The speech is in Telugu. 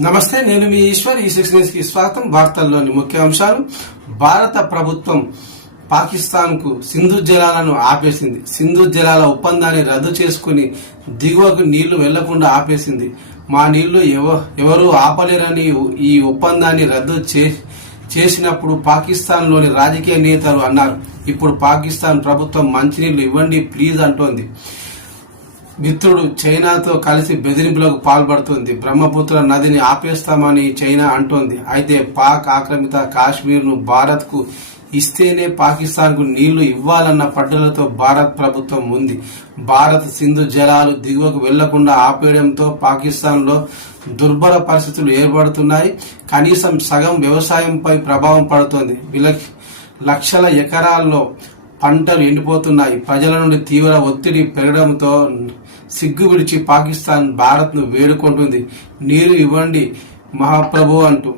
నమస్తే, నేను మీ ఈశ్వర్. ఈ 6 న్యూస్ కి స్వాగతం. వార్తల్లోని ముఖ్యాంశాలు. భారత ప్రభుత్వం పాకిస్తాన్ కు సింధు జలాలను ఆపేసింది. సింధు జలాల ఒప్పందాన్ని రద్దు చేసుకుని దిగువకు నీళ్లు వెళ్లకుండా ఆపేసింది. మా నీళ్లు ఎవరు ఆపలేరని ఈ ఒప్పందాన్ని రద్దు చేసినప్పుడు పాకిస్తాన్ లోని రాజకీయ నేతలు అన్నారు. ఇప్పుడు పాకిస్తాన్ ప్రభుత్వం మంచినీళ్లు ఇవ్వండి ప్లీజ్ అంటోంది. మిత్రుడు చైనాతో కలిసి బెదిరింపులకు పాల్పడుతుంది. బ్రహ్మపుత్ర నదిని ఆపేస్తామని చైనా అంటోంది. అయితే పాక్ ఆక్రమిత కాశ్మీర్ ను భారత్ కు ఇస్తేనే పాకిస్తాన్ కు నీళ్లు ఇవ్వాలన్న పట్టుదలతో భారత్ ప్రభుత్వం ఉంది. భారత్ సింధు జలాలు దిగువకు వెళ్లకుండా ఆపేయడంతో పాకిస్తాన్ లో దుర్భర పరిస్థితులు ఏర్పడుతున్నాయి. కనీసం సగం వ్యవసాయంపై ప్రభావం పడుతోంది. లక్షల ఎకరాల్లో పంటలు ఎండిపోతున్నాయి. ప్రజల నుండి తీవ్ర ఒత్తిడి పెరగడంతో సిగ్గు విడిచి పాకిస్తాన్ భారత్ ను వేడుకుంటుంది. నీరు ఇవ్వండి మహాప్రభు అంటూ.